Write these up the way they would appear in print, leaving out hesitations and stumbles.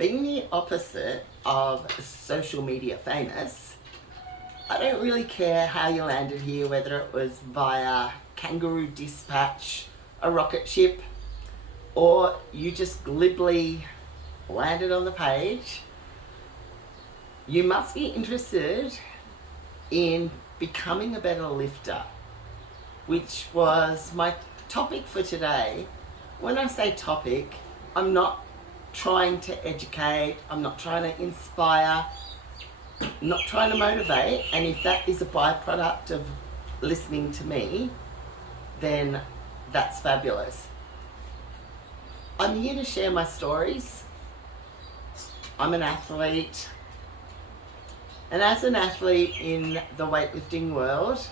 being the opposite of social media famous, I don't really care how you landed here, whether it was via kangaroo dispatch, a rocket ship, or you just glibly landed on the page. You must be interested in becoming a better lifter, which was my topic for today. When I say topic, I'm not trying to educate, I'm not trying to inspire, I'm not trying to motivate, and if that is a byproduct of listening to me, then that's fabulous. I'm here to share my stories. I'm an athlete, and as an athlete in the weightlifting world,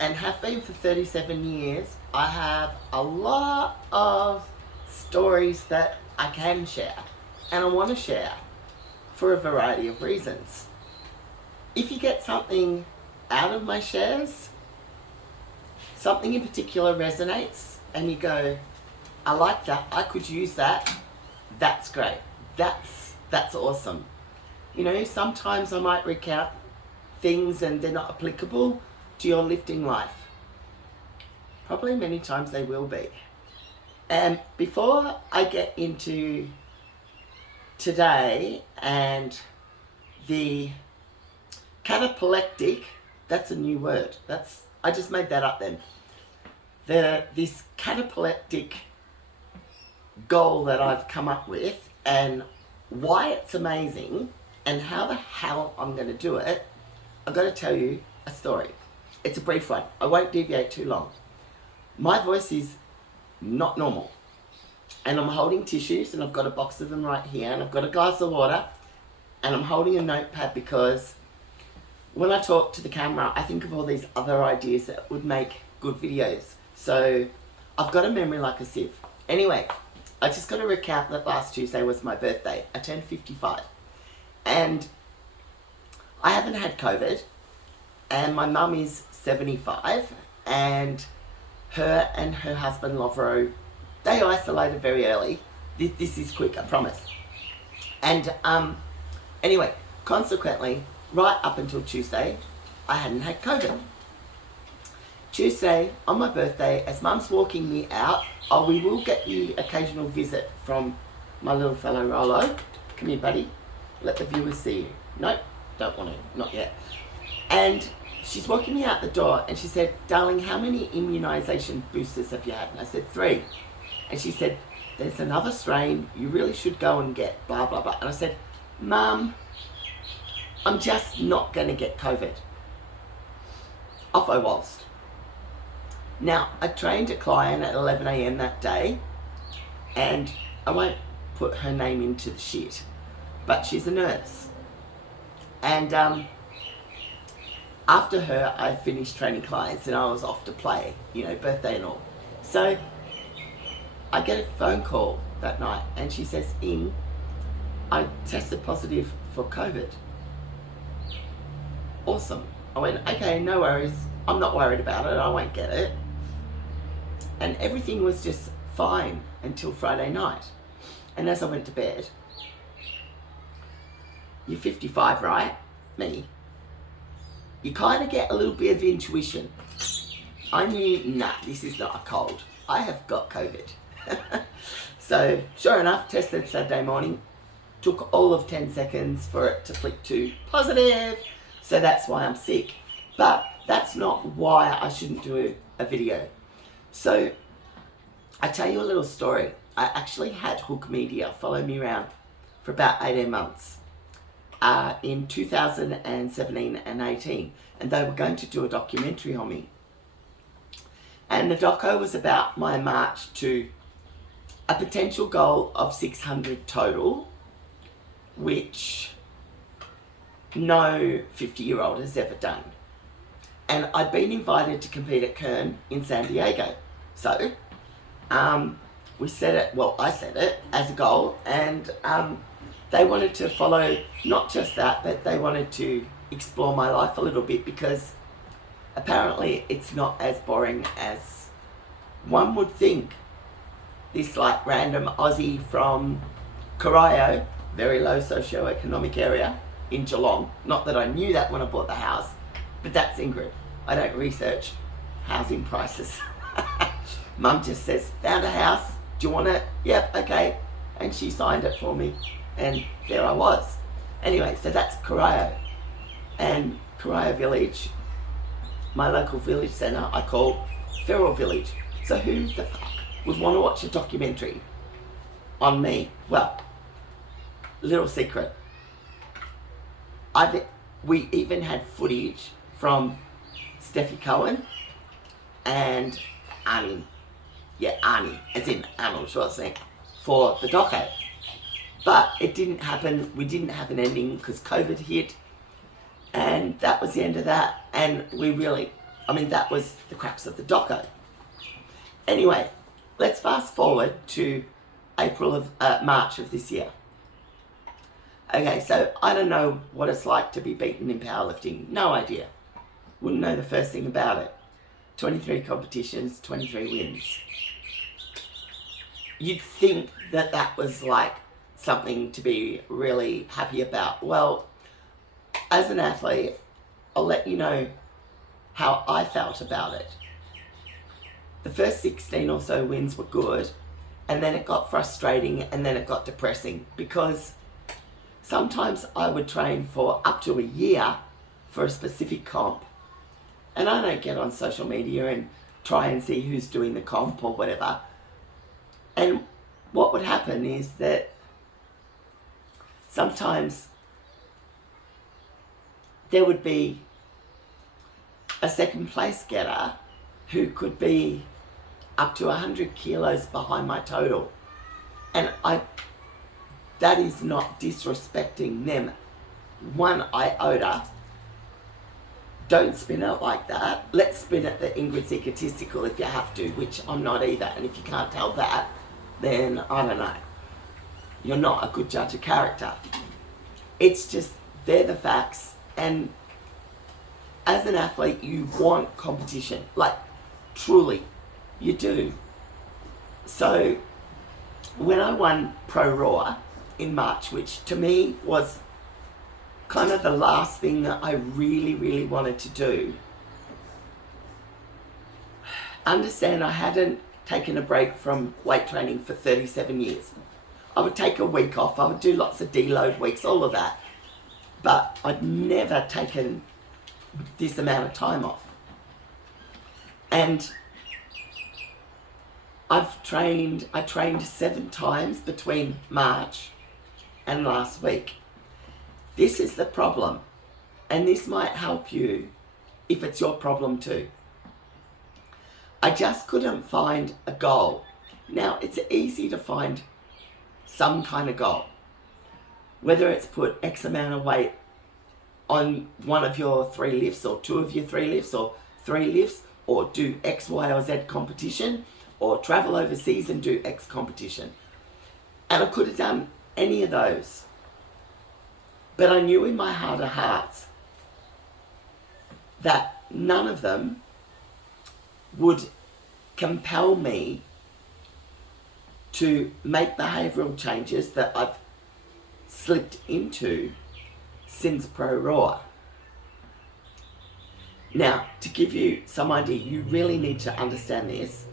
and have been for 37 years, I have a lot of stories that I can share, and I want to share for a variety of reasons. If you get something out of my shares, something in particular resonates, and you go, I like that, I could use that, that's great. That's awesome. You know, sometimes I might recount things and they're not applicable to your lifting life. Probably many times they will be. And before I get into today and the cataplectic, that's a new word. I just made that up then. This cataplectic goal that I've come up with and why it's amazing and how the hell I'm going to do it, I've got to tell you a story. It's a brief one. I won't deviate too long. My voice is not normal. And I'm holding tissues, and I've got a box of them right here, and I've got a glass of water, and I'm holding a notepad because when I talk to the camera, I think of all these other ideas that would make good videos. So I've got a memory like a sieve. Anyway, I just got to recount that last Tuesday was my birthday. I turned 55. And I haven't had COVID, and my mum is 75, and her and her husband Lovro, they isolated very early. This is quick, I promise. And anyway, consequently, right up until Tuesday, I hadn't had COVID. Tuesday, on my birthday, as mum's walking me out, we will get the occasional visit from my little fellow Rolo. Come here, buddy. Let the viewers see you. Nope, don't want to, not yet. And she's walking me out the door and she said, darling, how many immunisation boosters have you had? And I said, 3. And she said, there's another strain, you really should go and get blah, blah, blah. And I said, Mum, I'm just not going to get COVID. Off I waltzed. Now, I trained a client at 11 a.m. that day, and I won't put her name into the shit, but she's a nurse. And after her, I finished training clients and I was off to play, you know, birthday and all. So I get a phone call that night and she says, Ing, I tested positive for COVID. Awesome. I went, okay, no worries. I'm not worried about it. I won't get it. And everything was just fine until Friday night. And as I went to bed, you're 55, right? Me. You kind of get a little bit of intuition. I knew, nah, this is not a cold. I have got COVID. So, sure enough, tested Saturday morning. Took all of 10 seconds for it to flick to positive. So that's why I'm sick. But that's not why I shouldn't do a video. So, I tell you a little story. I actually had Hook Media follow me around for about 18 months. In 2017 and 18, and they were going to do a documentary on me. And the doco was about my march to a potential goal of 600 total, which no 50-year-old has ever done. And I'd been invited to compete at Kern in San Diego. So, we set it, well, I set it as a goal, and they wanted to follow not just that, but they wanted to explore my life a little bit because apparently it's not as boring as one would think. This like random Aussie from Corio, very low socio-economic area in Geelong. Not that I knew that when I bought the house, but that's Ingrid. I don't research housing prices. Mum just says, found a house, do you want it? Yep, okay. And she signed it for me, and there I was. Anyway, so that's Corio. And Corio Village, my local village centre, I call Feral Village. So who the fuck would want to watch a documentary on me? Well, little secret. We even had footage from Steffi Cohen and Arnie. Yeah, Arnie, as in Arnold Schwarzenegger, for the doco. But it didn't happen. We didn't have an ending because COVID hit. And that was the end of that. And that was the crux of the doco. Anyway, let's fast forward to March of this year. Okay, so I don't know what it's like to be beaten in powerlifting. No idea. Wouldn't know the first thing about it. 23 competitions, 23 wins. You'd think that that was like something to be really happy about. Well, as an athlete, I'll let you know how I felt about it. The first 16 or so wins were good, and then it got frustrating, and then it got depressing, because sometimes I would train for up to a year for a specific comp, and I don't get on social media and try and see who's doing the comp or whatever. And what would happen is that sometimes there would be a second place getter who could be up to 100 kilos behind my total. And that is not disrespecting them one iota. Don't spin it like that. Let's spin it that Ingrid's egotistical if you have to, which I'm not either. And if you can't tell that, then I don't know. You're not a good judge of character. It's just, they're the facts. And as an athlete, you want competition. Like, truly, you do. So, when I won Pro Raw in March, which to me was kind of the last thing that I really, really wanted to do, understand I hadn't taken a break from weight training for 37 years. I would take a week off, I would do lots of deload weeks, all of that. But I'd never taken this amount of time off. And I trained 7 times between March and last week. This is the problem. And this might help you if it's your problem too. I just couldn't find a goal. Now, it's easy to find some kind of goal. Whether it's put X amount of weight on one of your 3 lifts, or 2 of your 3 lifts, or 3 lifts, or do X, Y, or Z competition, or travel overseas and do X competition. And I could have done any of those. But I knew in my heart of hearts that none of them would compel me to make behavioural changes that I've slipped into since Pro Raw. Now, to give you some idea, you really need to understand this.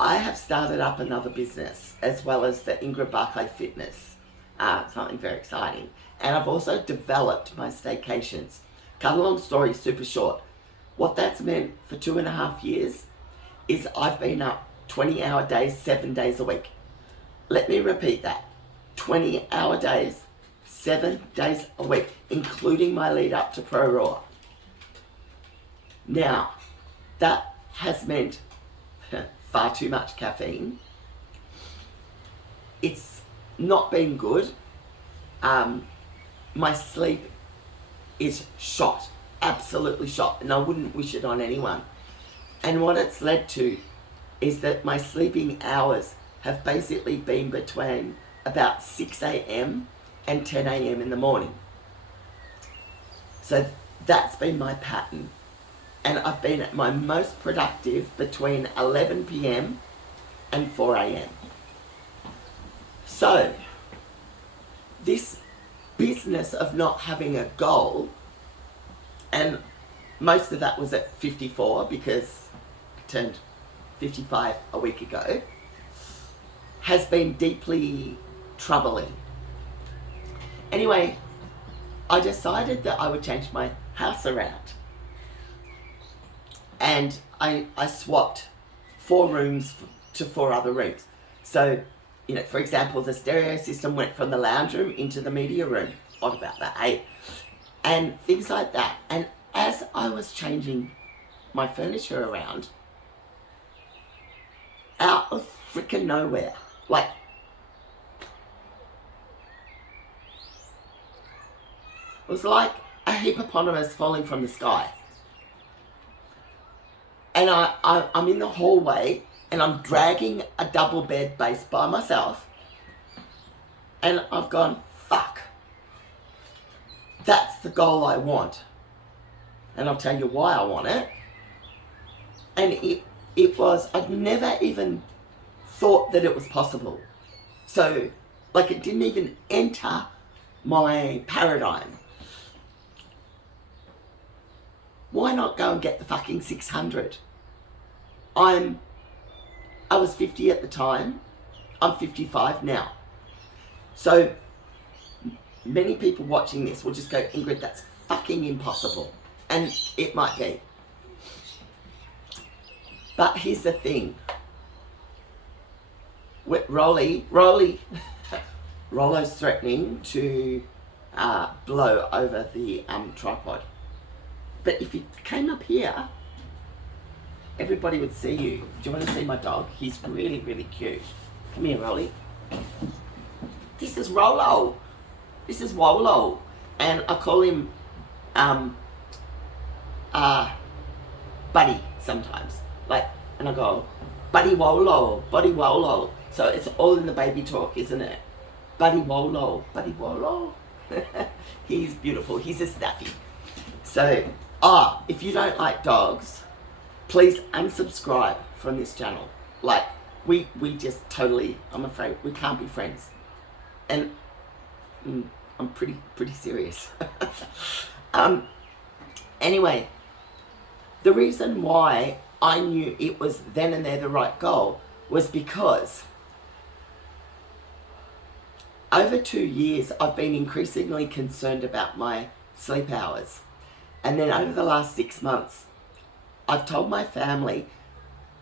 I have started up another business as well as the Ingrid Barclay Fitness, something very exciting. And I've also developed my staycations. Cut a long story super short. What that's meant for 2.5 years is I've been up 20-hour days, 7 days a week. Let me repeat that. 20-hour days, 7 days a week, including my lead up to Pro Raw. Now, that has meant far too much caffeine. It's not been good. My sleep is shot, absolutely shot, and I wouldn't wish it on anyone. And what it's led to is that my sleeping hours have basically been between about 6 a.m. and 10 a.m. in the morning. So that's been my pattern. And I've been at my most productive between 11 p.m. and 4 a.m. So, this business of not having a goal, and most of that was at 54 because I turned 55 a week ago, has been deeply troubling. Anyway, I decided that I would change my house around. And I swapped 4 rooms to 4 other rooms. So, you know, for example, the stereo system went from the lounge room into the media room. What about that, hey? And things like that. And as I was changing my furniture around, out of freaking nowhere, like, it was like a hippopotamus falling from the sky. And I'm in the hallway and I'm dragging a double bed base by myself. And I've gone, fuck. That's the goal I want. And I'll tell you why I want it. And it was, I'd never even thought that it was possible. So, like, it didn't even enter my paradigm. Why not go and get the fucking 600? I was 50 at the time. I'm 55 now. So many people watching this will just go, Ingrid, that's fucking impossible. And it might be. But here's the thing. Rollo's threatening to blow over the tripod. But if you came up here, everybody would see you. Do you want to see my dog? He's really, really cute. Come here, Rolly. This is Rollo. This is Wolo. And I call him Buddy sometimes. Like, and I go, Buddy Wolo, Buddy Wolo. So it's all in the baby talk, isn't it? Buddy Wolo, Buddy Wolo. He's beautiful. He's a staffy. So, if you don't like dogs, please unsubscribe from this channel. Like, we just totally, I'm afraid, we can't be friends. And I'm pretty serious. Anyway, the reason why I knew it was then and there the right goal was because over 2 years, I've been increasingly concerned about my sleep hours. And then over the last 6 months, I've told my family,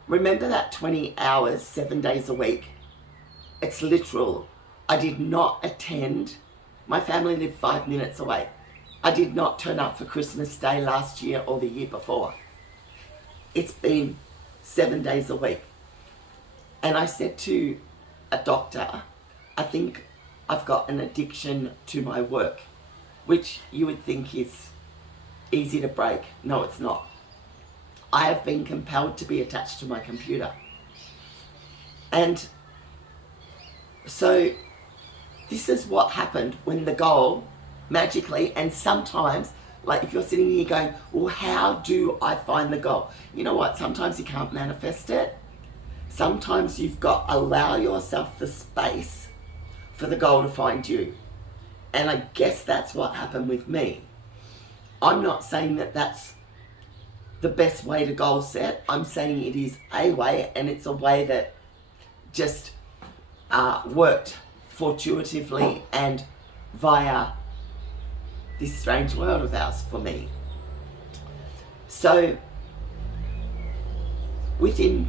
remember that 20 hours, 7 days a week? It's literal. I did not attend. My family lived 5 minutes away. I did not turn up for Christmas Day last year or the year before. It's been 7 days a week. And I said to a doctor, I think I've got an addiction to my work, which you would think is easy to break. No, it's not. I have been compelled to be attached to my computer. And so this is what happened when the goal magically, and sometimes, like if you're sitting here going, well, how do I find the goal? You know what? Sometimes you can't manifest it. Sometimes you've got to allow yourself the space for the goal to find you. And I guess that's what happened with me. I'm not saying that that's the best way to goal set. I'm saying it is a way, and it's a way that just worked fortuitively and via this strange world of ours for me. So within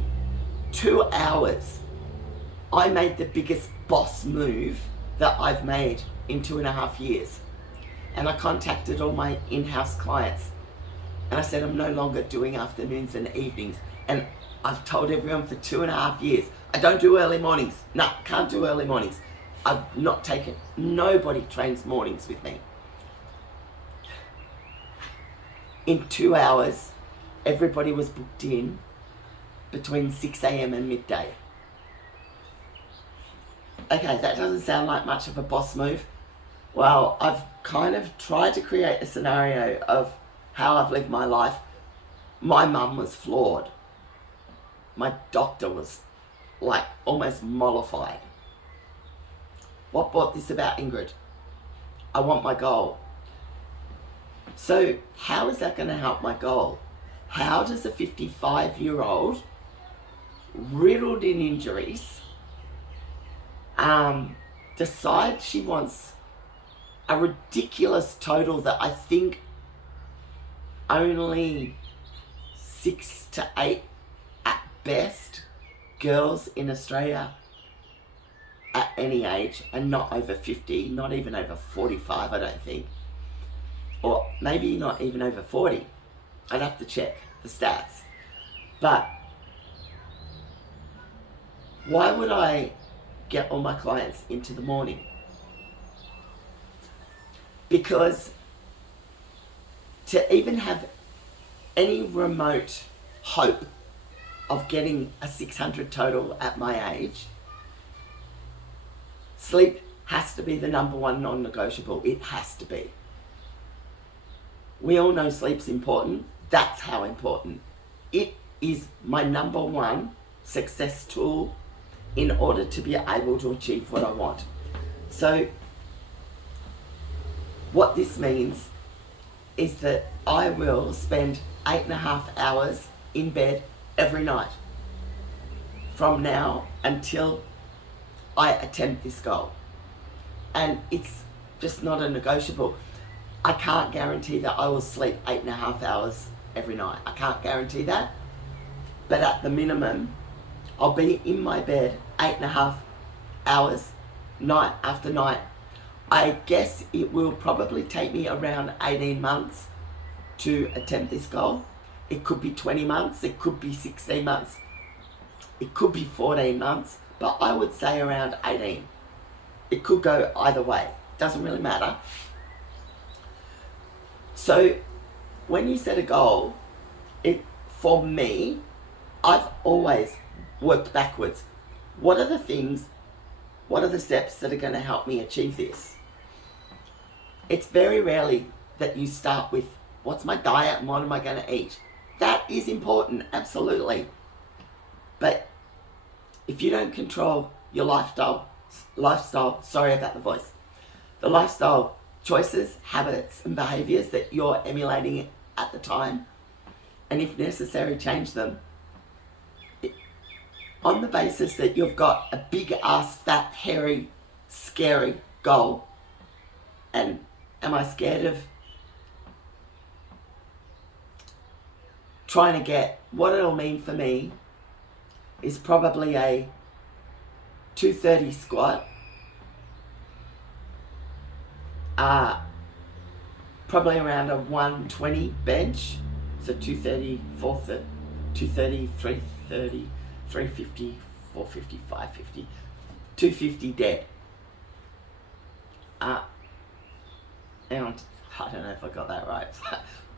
2 hours, I made the biggest boss move that I've made in 2.5 years. And I contacted all my in-house clients and I said, I'm no longer doing afternoons and evenings. And I've told everyone for 2.5 years, I don't do early mornings. No, can't do early mornings. I've not taken, nobody trains mornings with me. In 2 hours, everybody was booked in between 6 a.m. and midday. Okay, that doesn't sound like much of a boss move. Well, I've kind of tried to create a scenario of how I've lived my life. My mum was floored. My doctor was like almost mollified. What brought this about, Ingrid? I want my goal. So how is that going to help my goal? How does a 55-year-old riddled in injuries decide she wants a ridiculous total that I think only 6 to 8 at best girls in Australia at any age, and not over 50, not even over 45, I don't think, or maybe not even over 40. I'd have to check the stats. But why would I get all my clients into the morning? Because to even have any remote hope of getting a 600 total at my age, sleep has to be the number one non-negotiable. It has to be. We all know sleep's important. That's how important. It is my number one success tool in order to be able to achieve what I want. So what this means is that I will spend 8.5 hours in bed every night from now until I attempt this goal. And it's just not a negotiable. I can't guarantee that I will sleep 8.5 hours every night. I can't guarantee that. But at the minimum, I'll be in my bed 8.5 hours night after night. I guess it will probably take me around 18 months to attempt this goal. It could be 20 months, it could be 16 months, it could be 14 months, but I would say around 18. It could go either way, doesn't really matter. So when you set a goal, for me, I've always worked backwards. What are the things, what are the steps that are going to help me achieve this? It's very rarely that you start with, what's my diet and what am I going to eat? That is important, absolutely. But if you don't control your lifestyle, sorry about the voice, the lifestyle choices, habits and behaviors that you're emulating at the time, and if necessary, change them, on the basis that you've got a big ass, fat, hairy, scary goal. And am I scared of trying to get, what it'll mean for me is probably a 230 squat, probably around a 120 bench, so 230, 430, 230, 330, 350, 450, 550, 250 dead. And I don't know if I got that right.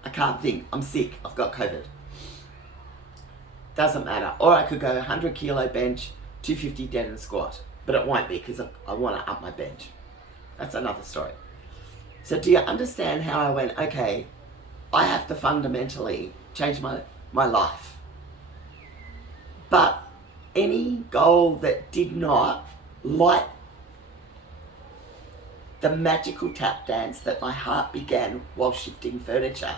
I can't think. I'm sick. I've got COVID. Doesn't matter. Or I could go 100 kilo bench, 250 dead and squat. But it won't be because I want to up my bench. That's another story. So do you understand how I went, okay, I have to fundamentally change my life. But any goal that did not light the magical tap dance that my heart began while shifting furniture,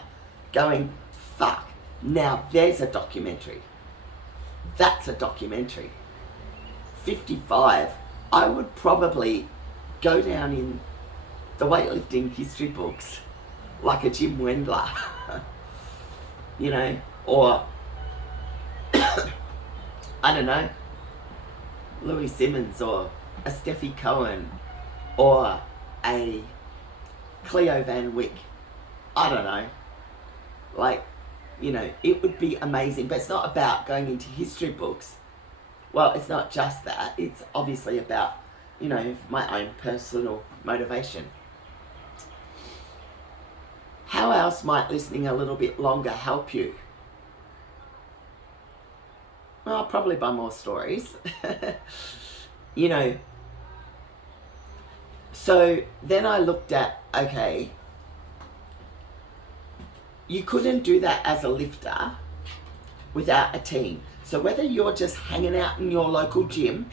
going, fuck, now there's a documentary. That's a documentary. 55, I would probably go down in the weightlifting history books like a Jim Wendler, you know, or I don't know, Louis Simmons or a Steffi Cohen or a Cleo Van Wyck. I don't know. Like, you know, it would be amazing, but it's not about going into history books. Well, it's not just that. It's obviously about, you know, my own personal motivation. How else might listening a little bit longer help you? Well, probably by more stories. You know, so then I looked at, okay, you couldn't do that as a lifter without a team. So whether you're just hanging out in your local gym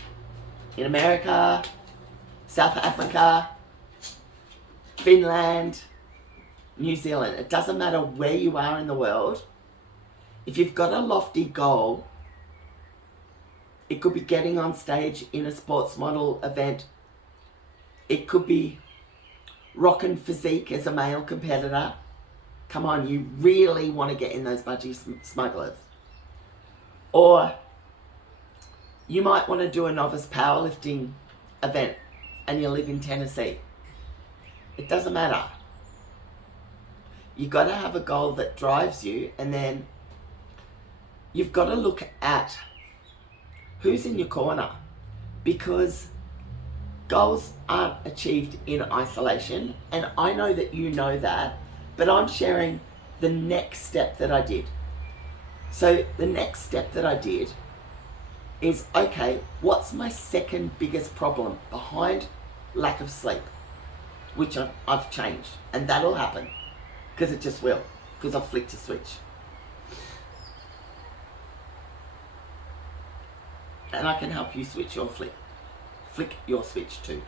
in America, South Africa, Finland, New Zealand. It doesn't matter where you are in the world. If you've got a lofty goal, it could be getting on stage in a sports model event. It could be rocking physique as a male competitor. Come on, you really want to get in those budgie smugglers. Or you might want to do a novice powerlifting event and you live in Tennessee. It doesn't matter. You've got to have a goal that drives you, and then you've got to look at who's in your corner, because goals aren't achieved in isolation, and I know that you know that, but I'm sharing the next step that I did. So the next step that I did is, okay, what's my second biggest problem behind lack of sleep? Which I've changed, and that'll happen, because it just will, because I've flicked a switch. And I can help you switch your flick your switch too,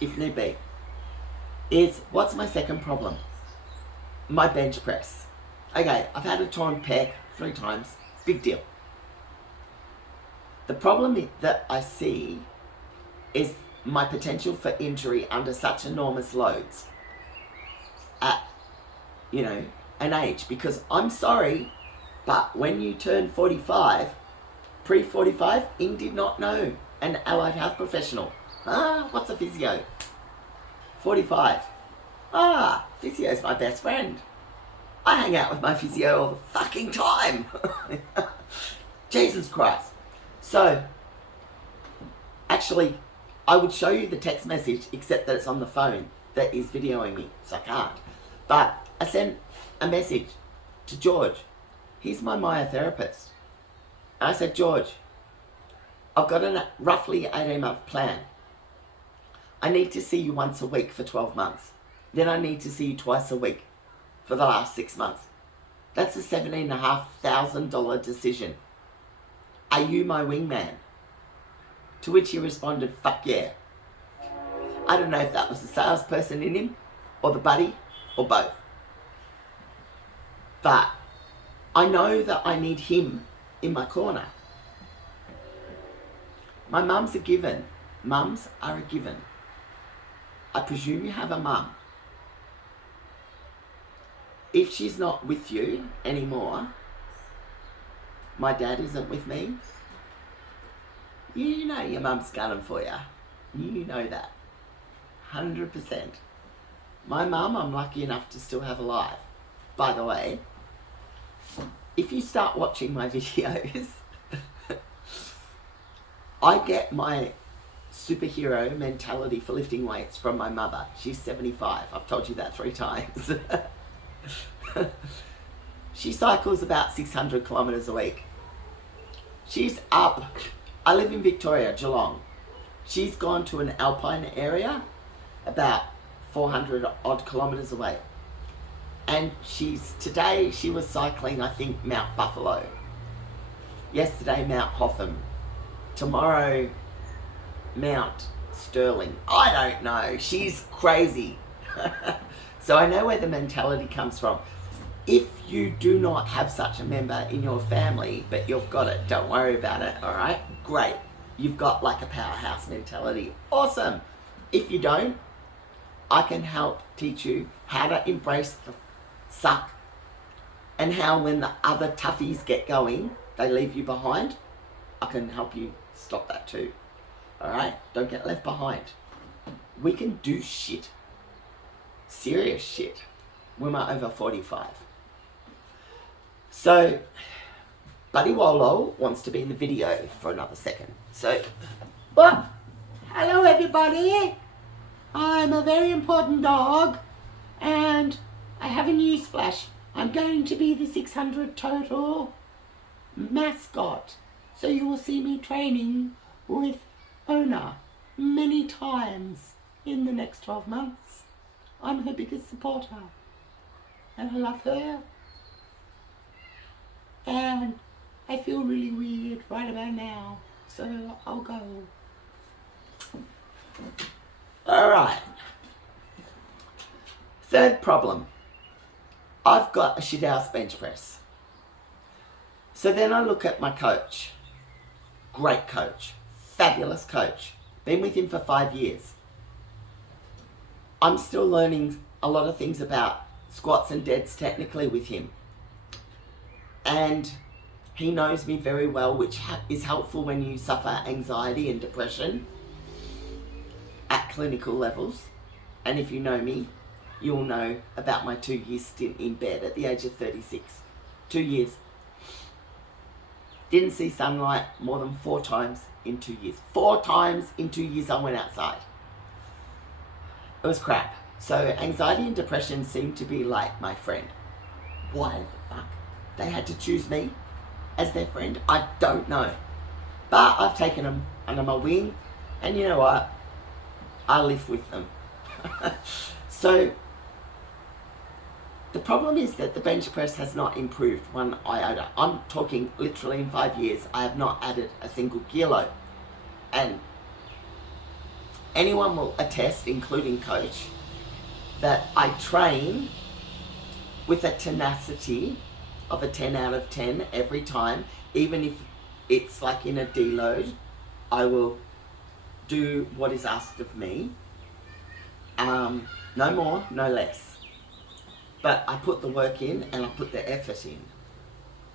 if need be. Is, what's my second problem? My bench press. Okay, I've had a torn pec 3 times, big deal. The problem that I see is my potential for injury under such enormous loads at, an age, because I'm sorry, but when you turn 45, pre-45, Ing did not know an allied health professional. What's a physio? 45. Physio's my best friend. I hang out with my physio all the fucking time. Jesus Christ. So, actually, I would show you the text message, except that it's on the phone that is videoing me, so I can't. But I sent a message to George. He's my myotherapist. And I said, George, I've got a roughly 18-month plan. I need to see you once a week for 12 months. Then I need to see you twice a week for the last 6 months. That's a $17,500 decision. Are you my wingman? To which he responded, fuck yeah. I don't know if that was the salesperson in him, or the buddy, or both. But I know that I need him in my corner. My mum's a given. Mums are a given. I presume you have a mum. If she's not with you anymore, my dad isn't with me, you know your mum's gunning for you. You know that. 100%. My mum, I'm lucky enough to still have alive. By the way, if you start watching my videos, I get my superhero mentality for lifting weights from my mother. She's 75. I've told you that 3 times. She cycles about 600 kilometres a week. She's up. I live in Victoria, Geelong. She's gone to an alpine area about 400 odd kilometres away. And today she was cycling, I think, Mount Buffalo. Yesterday, Mount Hotham. Tomorrow, Mount Sterling. I don't know. She's crazy. So I know where the mentality comes from. If you do not have such a member in your family, but you've got it, don't worry about it, all right? Great. You've got like a powerhouse mentality. Awesome. If you don't, I can help teach you how to embrace the suck, and how when the other toughies get going, they leave you behind. I can help you stop that too. All right? Don't get left behind. We can do shit. Serious shit when we're over 45. So, Buddy Wolo wants to be in the video for another second. So, well, hello everybody. I'm a very important dog, and I have a news flash. I'm going to be the 600 total mascot. So you will see me training with Ona many times in the next 12 months. I'm her biggest supporter, and I love her. And I feel really weird right about now, so I'll go. All right. Third problem, I've got a shit house bench press. So then I look at my coach. Great coach, fabulous coach. Been with him for 5 years. I'm still learning a lot of things about squats and deads technically with him. And he knows me very well, which is helpful when you suffer anxiety and depression at clinical levels. And if you know me, you'll know about my 2-year stint in bed at the age of 36. 2 years. Didn't see sunlight more than 4 times in 2 years. 4 times in 2 years I went outside. It was crap. So anxiety and depression seemed to be like my friend. Why the fuck they had to choose me as their friend? I don't know. But I've taken them under my wing, and you know what? I live with them. So the problem is that the bench press has not improved one iota. I'm talking literally in 5 years, I have not added a single kilo. And anyone will attest, including coach, that I train with a tenacity of a 10 out of 10 every time. Even if it's like in a deload, I will do what is asked of me. No more, no less. But I put the work in and I put the effort in.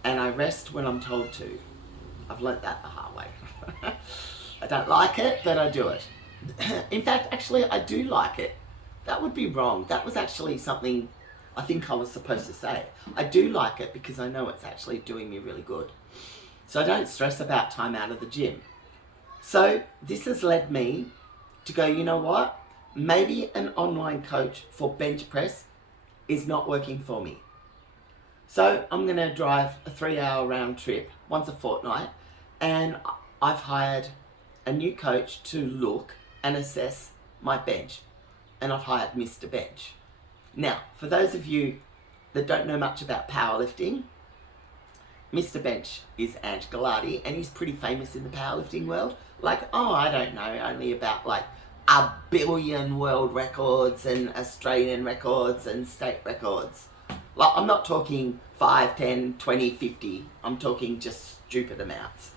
And I rest when I'm told to. I've learnt that the hard way. I don't like it, but I do it. In fact, actually, I do like it. That would be wrong. That was actually something I think I was supposed to say. I do like it because I know it's actually doing me really good. So I don't stress about time out of the gym. So this has led me to go, you know what? Maybe an online coach for bench press is not working for me. So I'm going to drive a 3-hour round trip once a fortnight, and I've hired a new coach to look and assess my bench. And I've hired Mr. Bench. Now, for those of you that don't know much about powerlifting, Mr. Bench is Ange Galati, and he's pretty famous in the powerlifting world. Like, I don't know, only about like 1 billion world records and Australian records and state records. Like, I'm not talking 5, 10, 20, 50. I'm talking just stupid amounts.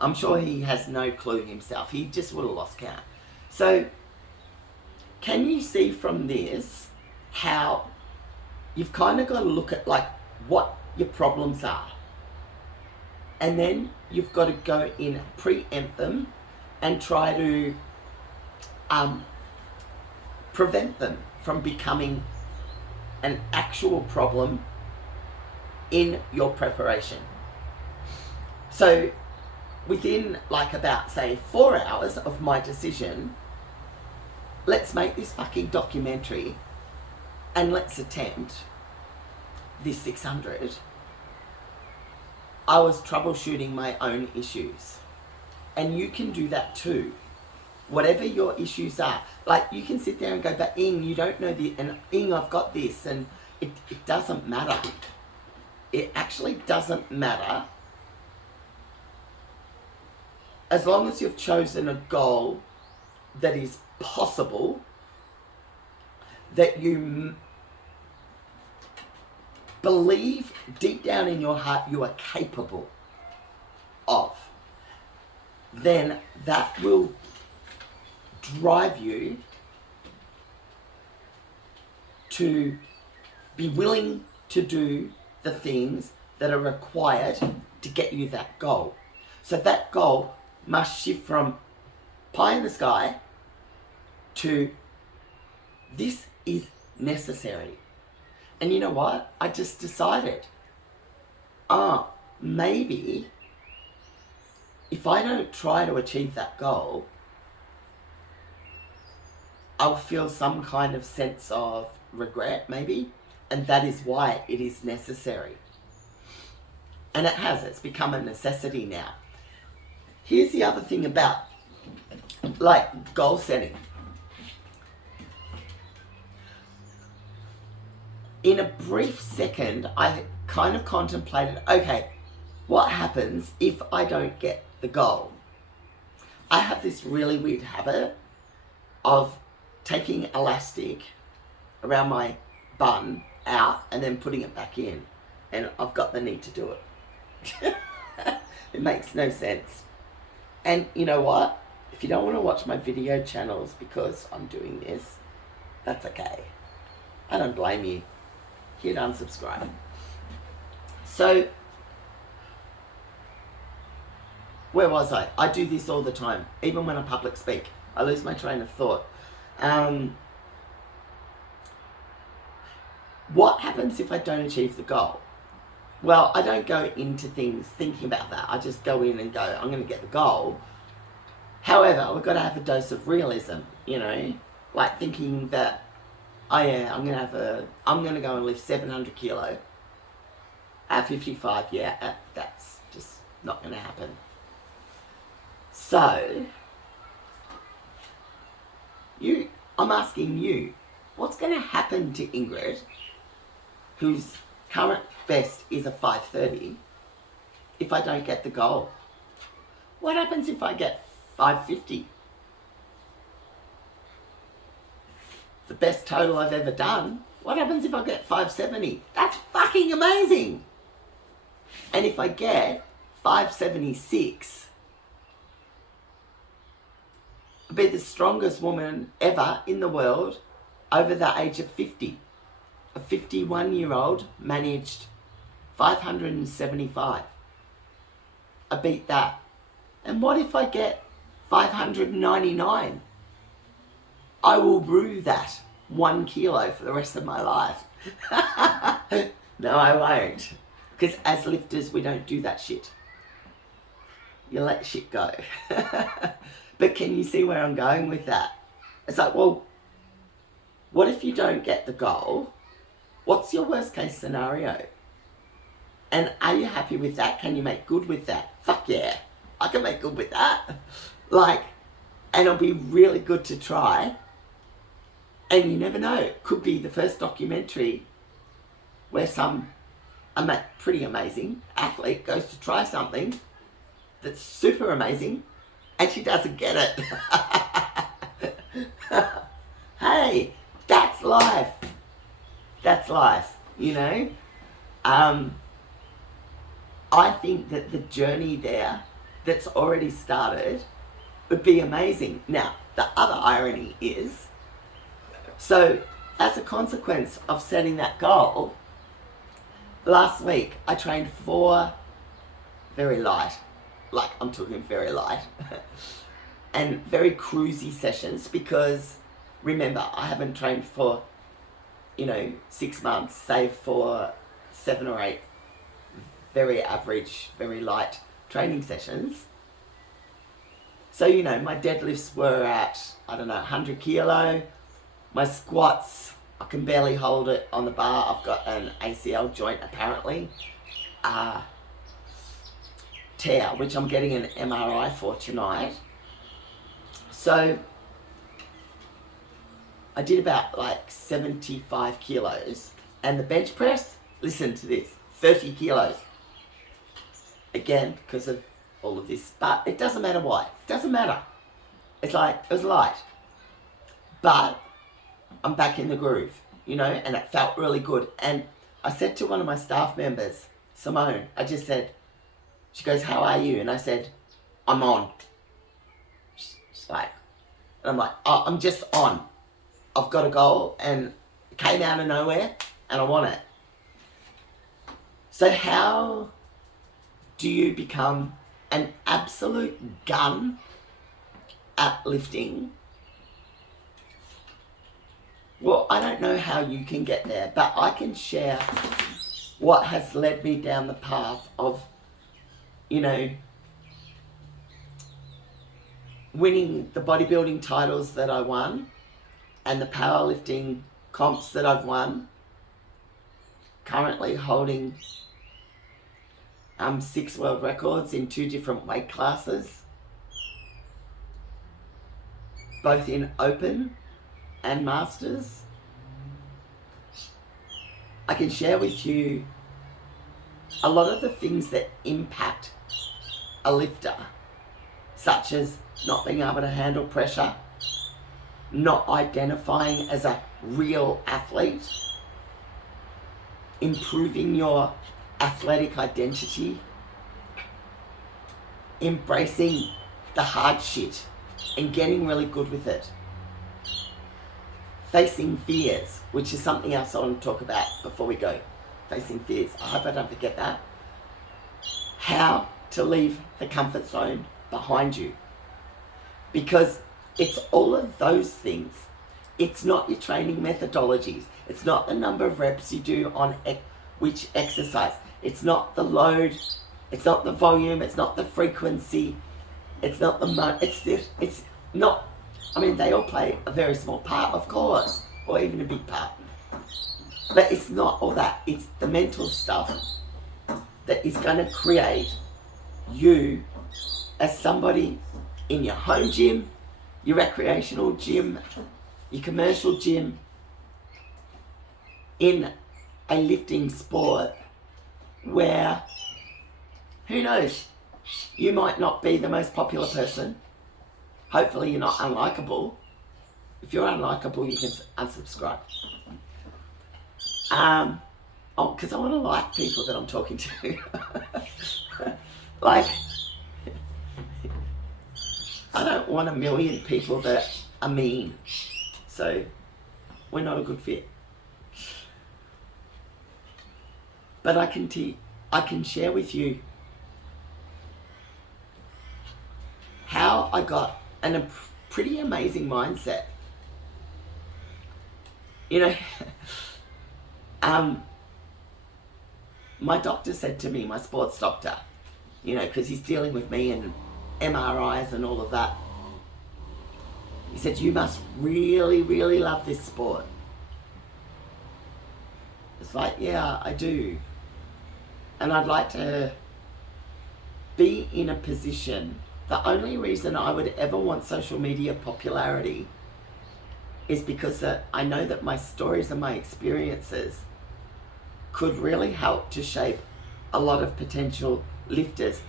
I'm sure he has no clue himself. He just would have lost count. So, can you see from this how you've kind of got to look at like what your problems are, and then you've got to go in, preempt them, and try to prevent them from becoming an actual problem in your preparation. So within like about say 4 hours of my decision, let's make this fucking documentary and let's attempt this 600. I was troubleshooting my own issues. And you can do that too. Whatever your issues are. Like, you can sit there and go, but Ing, you don't know the, and Ing, I've got this, and it doesn't matter. It actually doesn't matter. As long as you've chosen a goal that is possible, that you believe deep down in your heart you are capable of, then that will drive you to be willing to do the things that are required to get you that goal. So that goal must shift from pie in the sky to this is necessary. And you know what? I just decided, maybe if I don't try to achieve that goal, I'll feel some kind of sense of regret, maybe. And that is why it is necessary. And it has. It's become a necessity now. Here's the other thing about, like, goal setting. In a brief second, I kind of contemplated, okay, what happens if I don't get the goal? I have this really weird habit of taking elastic around my bun out and then putting it back in. And I've got the need to do it. It makes no sense. And you know what? If you don't want to watch my video channels because I'm doing this, that's okay. I don't blame you. Hit unsubscribe. So, where was I? I do this all the time. Even when I public speak, I lose my train of thought. What happens if I don't achieve the goal? Well, I don't go into things thinking about that. I just go in and go, I'm going to get the goal. However, we've got to have a dose of realism, you know, like thinking that, oh yeah, I'm going to go and lift 700 kilo at 55. Yeah, that's just not going to happen. So, I'm asking you, what's going to happen to Ingrid, whose current best is a 5:30, if I don't get the goal? What happens if I get 5:50? The best total I've ever done. What happens if I get 5:70? That's fucking amazing. And if I get 5:76, I'll be the strongest woman ever in the world over the age of 50. A 51-year-old managed 575. I beat that. And what if I get 599? I will brew that 1 kilo for the rest of my life. No, I won't. Because as lifters, we don't do that shit. You let shit go. But can you see where I'm going with that? It's like, well, what if you don't get the goal? What's your worst case scenario? And are you happy with that? Can you make good with that? Fuck yeah, I can make good with that. Like, and it'll be really good to try. And you never know, it could be the first documentary where some pretty amazing athlete goes to try something that's super amazing and she doesn't get it. Hey, that's life. That's life, you know? I think that the journey there that's already started would be amazing. Now, the other irony is, so as a consequence of setting that goal, last week I trained 4 very light, like I'm talking very light, and very cruisy sessions because, remember, I haven't trained for, 6 months, save for 7 or 8 very average, very light training sessions. So, my deadlifts were at, 100 kilo. My squats, I can barely hold it on the bar. I've got an ACL joint apparently. Tear, which I'm getting an MRI for tonight. So, I did about 75 kilos. And the bench press, listen to this, 30 kilos. Again, because of all of this. But it doesn't matter why. It doesn't matter. It's it was light. But I'm back in the groove, and it felt really good. And I said to one of my staff members, Simone, I just said, she goes, how are you? And I said, I'm on. She's like, and I'm like, oh, I'm just on. I've got a goal and it came out of nowhere and I want it. So how do you become an absolute gun at lifting? Well, I don't know how you can get there, but I can share what has led me down the path of, winning the bodybuilding titles that I won and the powerlifting comps that I've won. Currently holding 6 world records in 2 different weight classes, both in open and masters. I can share with you a lot of the things that impact a lifter, such as not being able to handle pressure, not identifying as a real athlete, improving your athletic identity, embracing the hard shit and getting really good with it. Facing fears, which is something else I want to talk about before we go. Facing fears. I hope I don't forget that. How to leave the comfort zone behind you. Because it's all of those things. It's not your training methodologies. It's not the number of reps you do on which exercise. It's not the load. It's not the volume. It's not the frequency. It's not the it's not. I mean, they all play a very small part, of course, or even a big part. But it's not all that. It's the mental stuff that is going to create you as somebody in your home gym, your recreational gym, your commercial gym, in a lifting sport where, who knows, you might not be the most popular person. Hopefully you're not unlikable. If you're unlikable, you can unsubscribe. Because I want to like people that I'm talking to. Like, I don't want 1 million people that are mean. So, we're not a good fit. But I can share with you how I got a pretty amazing mindset. You know, my doctor said to me, my sports doctor, you know, because he's dealing with me and MRIs and all of that. He said, you must really, really love this sport. It's like, yeah, I do. And I'd like to be in a position. The only reason I would ever want social media popularity is because I know that my stories and my experiences could really help to shape a lot of potential lifters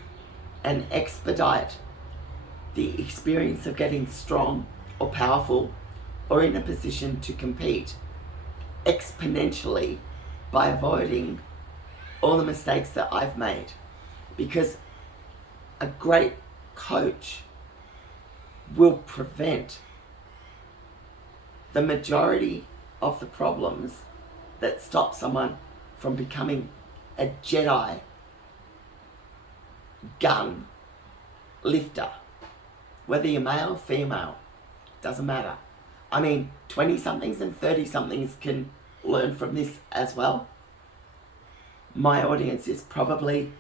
and expedite the experience of getting strong or powerful or in a position to compete exponentially by avoiding all the mistakes that I've made. Because a great coach will prevent the majority of the problems that stop someone from becoming a Jedi gun lifter. Whether you're male or female, doesn't matter. I mean, 20-somethings and 30-somethings can learn from this as well. My audience is probably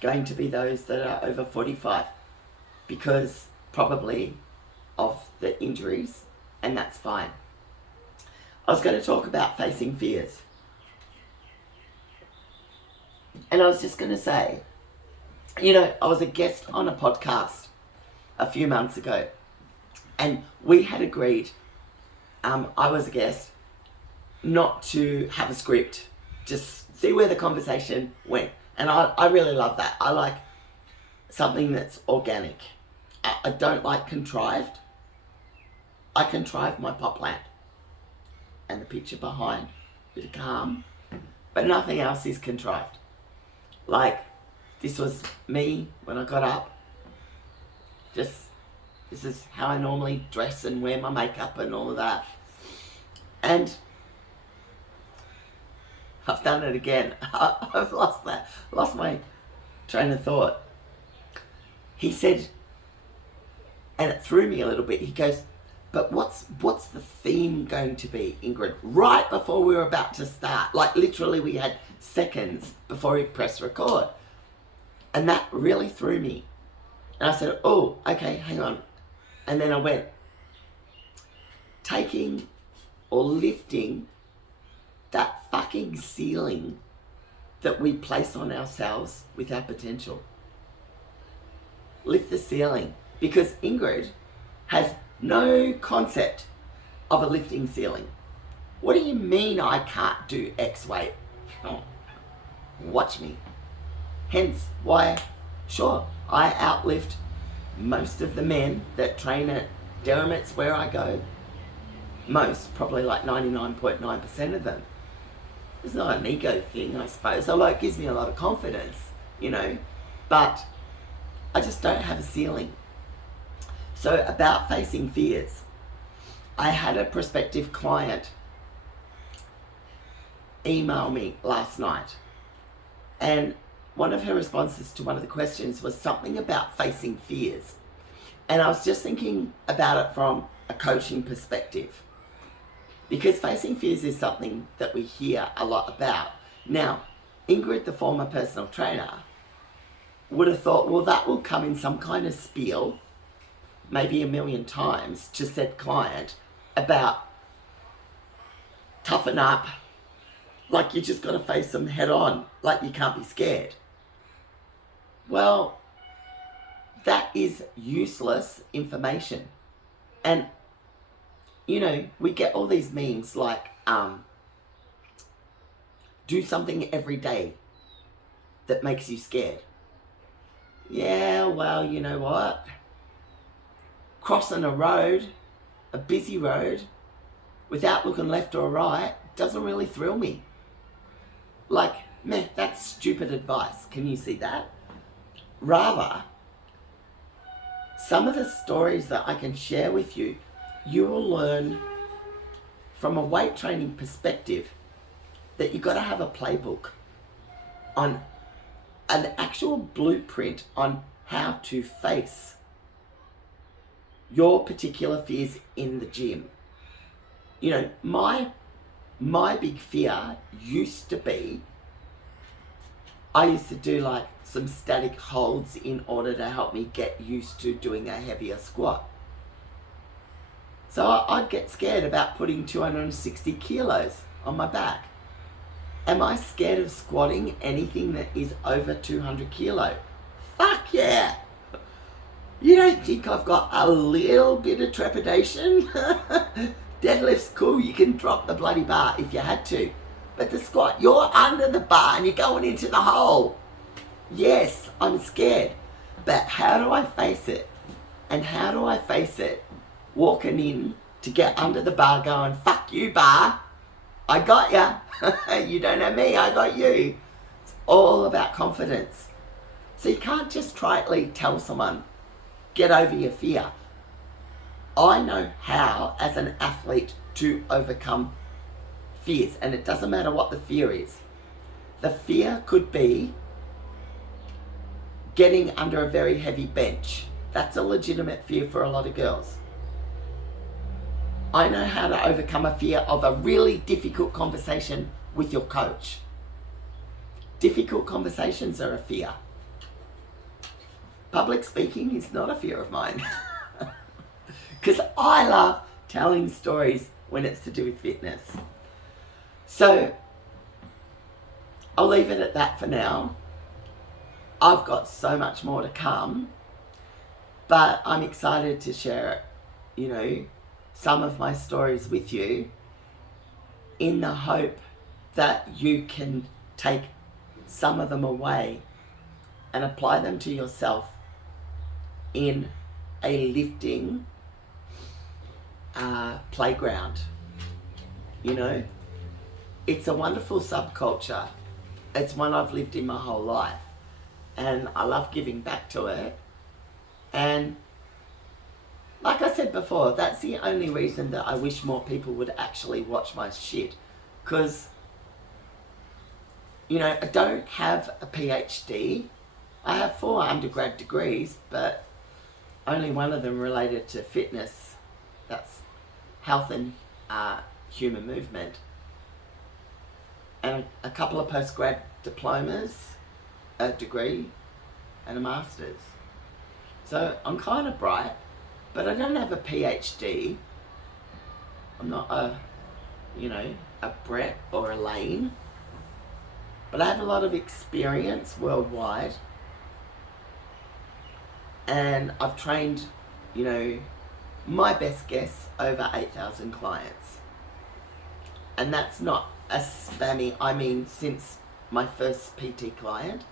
going to be those that are over 45 because probably of the injuries, and that's fine. I was going to talk about facing fears. And I was just going to say, you know, I was a guest on a podcast a few months ago, and we had agreed, I was a guest, not to have a script, just see where the conversation went. And I really love that. I like something that's organic. I don't like contrived. I contrive my pop plant and the picture behind, bit of calm, but nothing else is contrived. Like, this was me when I got up. Just, this is how I normally dress and wear my makeup and all of that. And I've done it again. I've lost my train of thought. He said, and it threw me a little bit, he goes, but what's the theme going to be, Ingrid? Right before we were about to start, like literally we had seconds before we pressed record. And that really threw me. And I said, oh, okay, hang on. And then I went, taking or lifting that fucking ceiling that we place on ourselves with our potential. Lift the ceiling. Because Ingrid has no concept of a lifting ceiling. What do you mean I can't do X weight? Oh, watch me. Hence why, sure, I outlift most of the men that train at Derrimits where I go. Most, probably like 99.9% of them. It's not an ego thing, I suppose. Although it gives me a lot of confidence, but I just don't have a ceiling. So about facing fears, I had a prospective client email me last night, and one of her responses to one of the questions was something about facing fears. And I was just thinking about it from a coaching perspective, because facing fears is something that we hear a lot about. Now, Ingrid, the former personal trainer, would have thought, well, that will come in some kind of spiel, maybe 1,000,000 times, to said client about toughen up, like you just got to face them head on, like you can't be scared. Well, that is useless information. And, we get all these memes like, do something every day that makes you scared. Yeah, well, you know what? Crossing a road, a busy road, without looking left or right, doesn't really thrill me. Like, meh, that's stupid advice. Can you see that? Rather, some of the stories that I can share with you, you will learn from a weight training perspective that you've got to have a playbook on an actual blueprint on how to face your particular fears in the gym. My big fear used to be, I used to do like some static holds in order to help me get used to doing a heavier squat. So I'd get scared about putting 260 kilos on my back. Am I scared of squatting anything that is over 200 kilo? Fuck yeah! You don't think I've got a little bit of trepidation? Deadlift's cool, you can drop the bloody bar if you had to. But the squat, you're under the bar and you're going into the hole. Yes, I'm scared. But how do I face it? And how do I face it? Walking in to get under the bar going, fuck you, bar. I got ya. You don't have me, I got you. It's all about confidence. So you can't just tritely tell someone, get over your fear. I know how, as an athlete, to overcome fears, and it doesn't matter what the fear is. The fear could be getting under a very heavy bench. That's a legitimate fear for a lot of girls. I know how to overcome a fear of a really difficult conversation with your coach. Difficult conversations are a fear. Public speaking is not a fear of mine. Because I love telling stories when it's to do with fitness. So, I'll leave it at that for now. I've got so much more to come, but I'm excited to share, some of my stories with you in the hope that you can take some of them away and apply them to yourself in a lifting playground. It's a wonderful subculture. It's one I've lived in my whole life, and I love giving back to it. And like I said before, that's the only reason that I wish more people would actually watch my shit. Because, I don't have a PhD. I have 4 undergrad degrees, but only one of them related to fitness. That's health and human movement. And a couple of postgrad diplomas, a degree, and a master's. So I'm kind of bright, but I don't have a PhD. I'm not a Brett or a Lane. But I have a lot of experience worldwide. And I've trained, my best guess, over 8,000 clients. And that's not a spammy, since my first PT client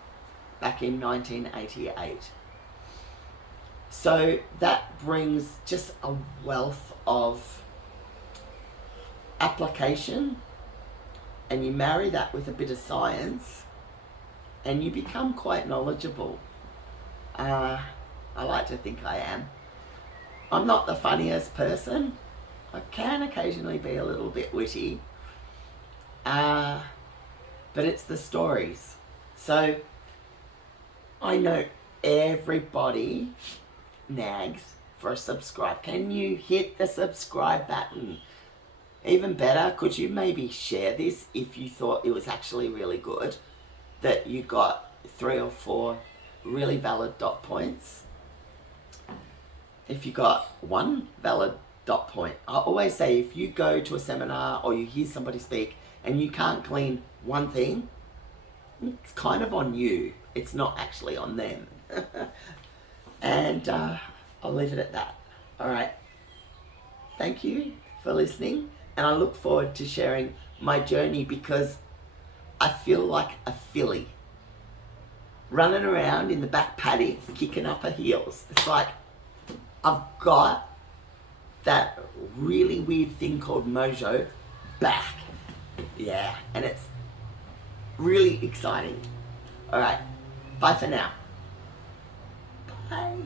back in 1988. So that brings just a wealth of application and you marry that with a bit of science, and you become quite knowledgeable. I like to think I am. I'm not the funniest person. I can occasionally be a little bit witty. But it's the stories. So I know everybody nags for a subscribe. Can you hit the subscribe button? Even better, could you maybe share this if you thought it was actually really good, that you got 3 or 4 really valid dot points? If you got 1 valid dot point, I always say if you go to a seminar or you hear somebody speak and you can't glean one thing, it's kind of on you. It's not actually on them. And I'll leave it at that. All right. Thank you for listening. And I look forward to sharing my journey, because I feel like a filly running around in the back paddock kicking up her heels. It's like I've got that really weird thing called mojo back. Yeah, and it's really exciting. All right, bye for now. Bye.